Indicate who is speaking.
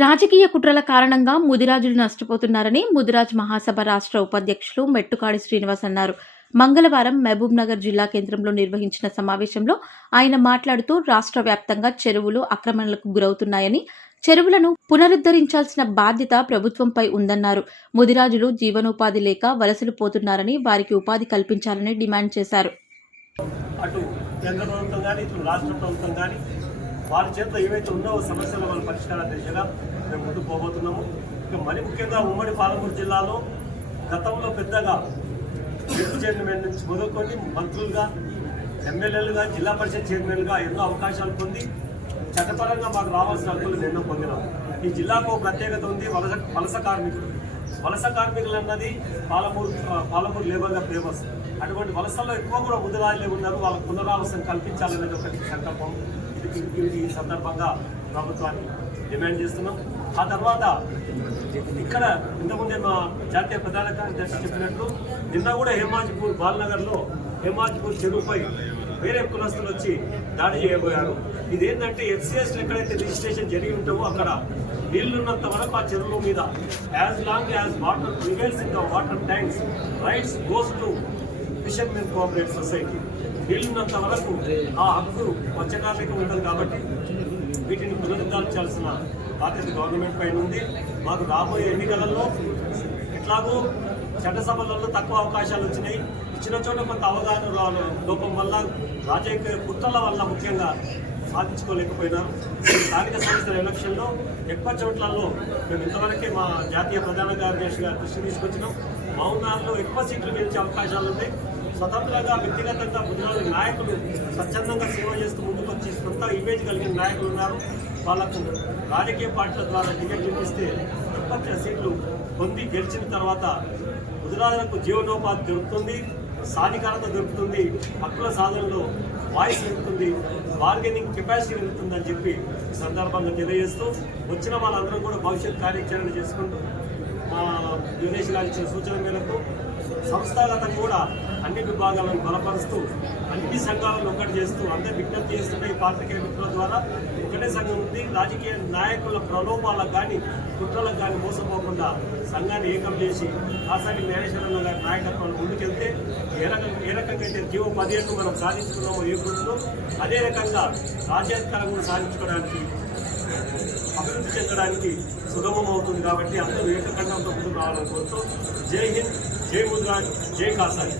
Speaker 1: రాజకీయ కుట్రల కారణంగా ముదిరాజులు నష్టపోతున్నారని ముదిరాజ్ మహాసభ రాష్ట్ర ఉపాధ్యక్షులు మెట్టుకాడి శ్రీనివాస్ అన్నారు. మంగళవారం మహబూబ్ నగర్ జిల్లా కేంద్రంలో నిర్వహించిన సమావేశంలో ఆయన మాట్లాడుతూ రాష్ట్ర వ్యాప్తంగా చెరువులు ఆక్రమణలకు గురవుతున్నాయని చెరువులను పునరుద్ధరించాల్సిన బాధ్యత ప్రభుత్వంపై ఉందన్నారు. ముదిరాజులు జీవనోపాధి లేక వలసలు పోతున్నారని వారికి ఉపాధి కల్పించాలని డిమాండ్ చేశారు.
Speaker 2: అటు కేంద్ర ప్రభుత్వం ఇటు రాష్ట్ర ప్రభుత్వం వారి చేతిలో ఏవైతే ఉన్నో సమస్యలు వాళ్ళ పరిష్కార దిశగా మేము ముందుకు పోబోతున్నాము. ఇక మరి ముఖ్యంగా ఉమ్మడి పాలమూరు జిల్లాలో గతంలో పెద్దగా జడ్పీ చైర్మన్ నుంచి మొదలుకొని మంత్రులుగా ఎమ్మెల్యేలుగా జిల్లా పరిషత్ చైర్మన్గా ఎన్నో అవకాశాలు పొంది చట్టపరంగా మాకు రావాల్సిన హక్కులు ఎన్నో పొందినాం ఈ జిల్లాకు ఒక ప్రత్యేకత ఉంది వలస వలస కార్మికులు. వలస కార్మికులు అన్నది పాలమూరు పాలమూరు లేబర్గా ఫేమస్. అటువంటి వలసల్లో ఎక్కువ కూడా ముదిరాజులే ఉన్నారు వాళ్ళకు పునరావాసం కల్పించాలనేది ఒక సంకల్పం. ఈ సందర్భంగా ప్రభుత్వాన్ని డిమాండ్ చేస్తున్నాం. ఆ తర్వాత ఇక్కడ ఇంతకుముందే మా జాతీయ ప్రధాన కార్యదర్శి చెప్పినట్లు నిన్న కూడా హేమాజ్పూర్ బాలనగర్లో హేమాజ్పూర్ చెరువుపై వేరే కులస్తులు వచ్చి దాడి చేయబోయారు. ఇదేంటంటే ఎస్సీఎస్లు ఎక్కడైతే రిజిస్ట్రేషన్ జరిగి ఉంటావో అక్కడ నీళ్ళున్నంత వరకు ఆ చెరువు మీద as long as water prevails in the water tanks rights goes to fishermen cooperative society నీళ్ళున్నంత వరకు ఆ హక్కు మత్స్యకార్మికం ఉంటుంది కాబట్టి వీటిని పునరుద్ధరించాల్సిన బాధ్యత గవర్నమెంట్ పైన ఉంది. మాకు రాబోయే ఎన్నికలలో ఎట్లాగో చట్టసభలలో తక్కువ అవకాశాలు వచ్చినాయి. ఇచ్చిన చోట కొంత అవగాహన లోపం వల్ల రాజకీయ కుట్రల వల్ల ముఖ్యంగా సాధించుకోలేకపోయినారు. స్థానిక సంస్థల ఎలక్షన్లో ఎక్కువ చోట్లలో మేము ఇంతవరకే మా జాతీయ ప్రధాన కార్యదర్శి గారి దృష్టి తీసుకొచ్చినాం. మౌనాల్లో ఎక్కువ సీట్లు గెలిచే అవకాశాలు ఉన్నాయి. స్వతంత్రంగా వ్యక్తిగతంగా ముద్రాల నాయకులు స్వచ్ఛందంగా సేవ చేస్తూ ముందుకు వచ్చి సొంత ఇమేజ్ కలిగిన నాయకులు ఉన్నారు. వాళ్ళకు రాజకీయ పార్టీల ద్వారా టికెట్ చూపిస్తే ఎక్కువ సీట్లు పొంది గెలిచిన తర్వాత ముద్రాలకు జీవనోపాధి దొరుకుతుంది సాధికారత దొరుకుతుంది హక్కుల సాధనలో వాయిస్ పెరుగుతుంది బార్గెనింగ్ కెపాసిటీ పెరుగుతుంది అని చెప్పి ఈ సందర్భంగా తెలియజేస్తూ వచ్చిన వాళ్ళందరం కూడా భవిష్యత్ కార్యాచరణ చేసుకుంటూ మా యువనేష్ గారు ఇచ్చిన సూచన మేరకు సంస్థాగతంగా కూడా అన్ని విభాగాలను బలపరుస్తూ అన్ని సంఘాలను ఒకటి చేస్తూ అందరు విజ్ఞప్తి చేస్తున్న ఈ పాత్రికేయ మిత్రుల ద్వారా ఒకటే సంఘం ఉంది. రాజకీయ నాయకుల ప్రలోభాలకు కానీ కుట్రలకు కానీ మోసపోకుండా సంఘాన్ని ఏకం చేసి ఆసారి జ్ఞానేశ్వరన్న గారి నాయకత్వాన్ని ముందుకెళ్తే ఏ రకం ఏ రకంగా అయితే జీవ పదిహేను మనం సాధించుకున్నామో ఏ గుర్తులో అదే రకంగా రాజ్యాధికారం కూడా సాధించుకోవడానికి అభివృద్ధి చెందడానికి సుగమం అవుతుంది కాబట్టి అందరూ ఏకకంఠంతో ముందుకు రావాలని కోరుతూ జై హింద్ జై ముద్రాజ్ జై కాసాయి.